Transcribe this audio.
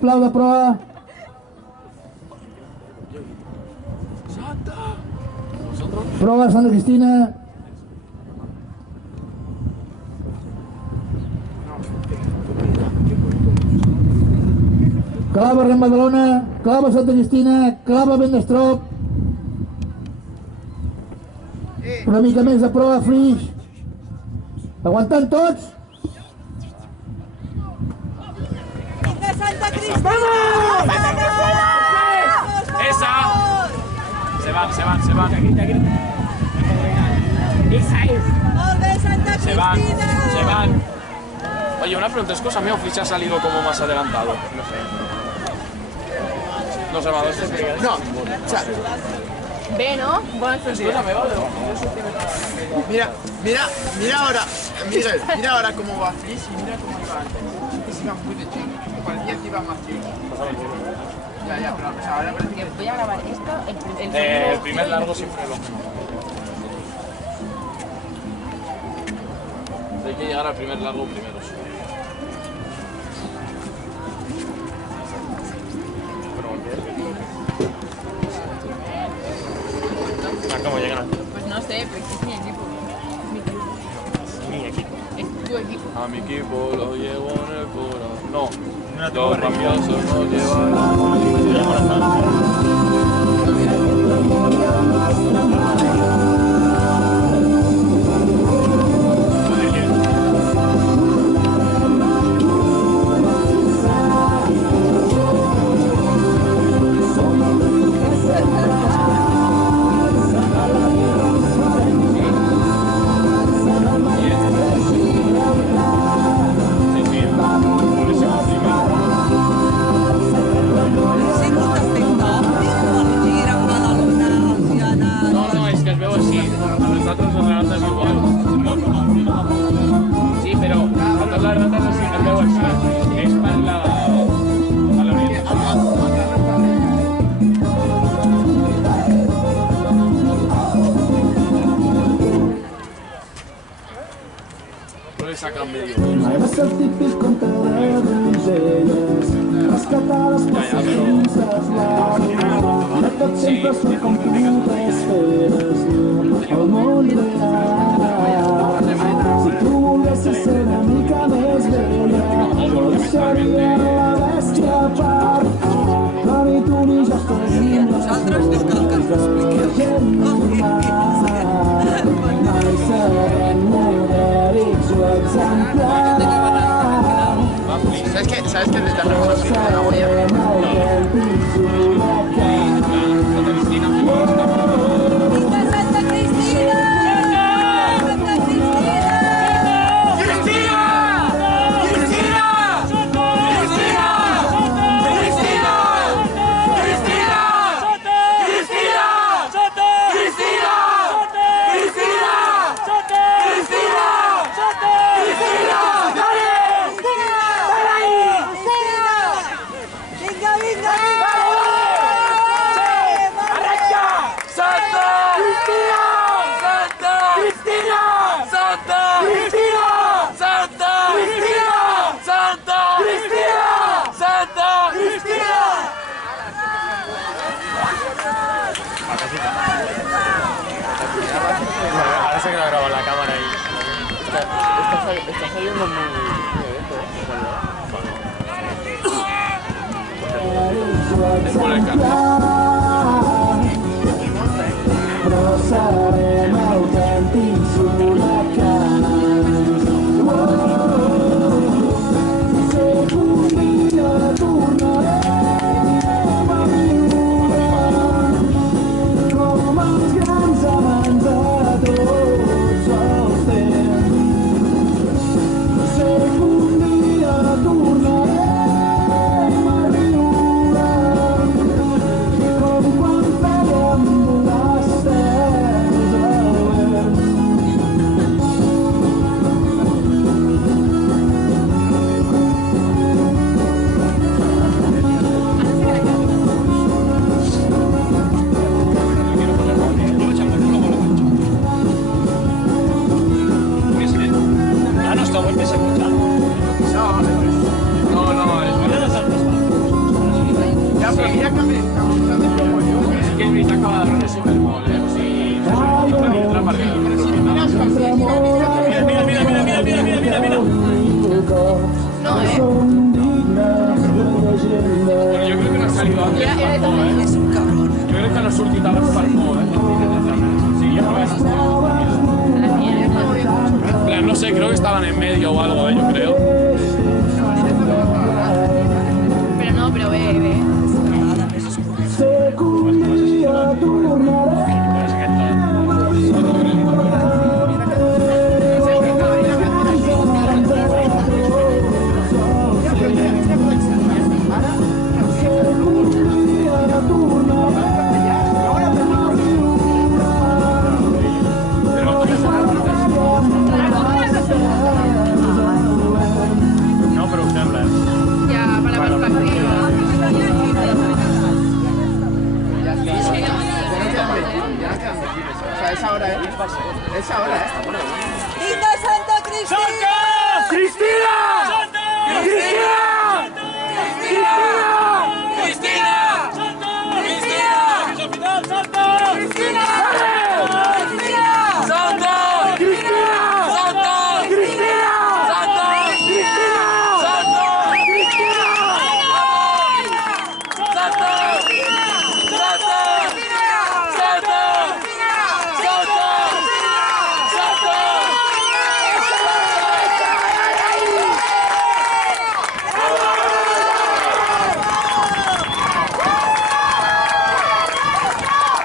sisplau, de prova. Prova Santa Cristina. Clava Rem Badalona, clava Santa Cristina, clava Bendestrop. Una mica més de prova, Flix. Aguantant tots. ¡Venga, Santa Cristina! ¡Vamos! ¡Esa! Se van. ¡Esa es! ¡Volve, Santa Cristina! Se van. Oye, una pregunta, ¿es cosa mía o Flix ha salido como más adelantado? No se va a dar. No, o sea, Ve, ¿no? Bueno, mira ahora, Miguel, mira ahora cómo va Flix y mira cómo iba antes. Antes iba muy de chico, parecía que iba más chico. Ya, pero pues ahora parece que... voy a grabar esto, El primer largo siempre lo mismo. Hay que llegar al primer largo primero. ¿Cómo llegan aquí? Pues no sé, pero es mi equipo. Mi equipo. Es tu equipo. A mi equipo lo llevo en el corazón. No, los rabiosos nos llevan. Sacan medio. És el típic conte de donzelles, rescatades per ser princes blaus. No tot sempre surt com tu t'esperes, el món real. Si tu volguessis ser una mica més vella, deixaria la bèstia a part. No ni tu ni jo estaríem Nosaltres no cal que ens ho expliqueu. mai serem modèlics o exemplars. ¿Sabes qué es la revolución de la olla? ¡Venga, Santa Cristina! ¡Santa Cristina! ¡Cristina! ¡Cristina! ¡Cristina! ¡Cristina! ¡Cristina! ¡Cristina! ¡Cristina! ¡Venga, venga! Ahora se queda grabado la cámara ahí. Está saliendo muy bien, por el carro. Però serem autèntics huracans. Si un dia tornarem a viure com els grans amants de tots els temps. Si un dia tornarem a riure Era de todo. És un cabrón. Jo crec que no ha sortit abans per por, Sí, ja no ves. En plan, no sé, creo que estaban en medio o algo, yo creo. Pero no, pero ve. Sé que un dia tornaré. No, pero usted habla. Ya, para la perspectiva. Ya no quedan 20 kilos. O sea, esa hora es. Esa hora es.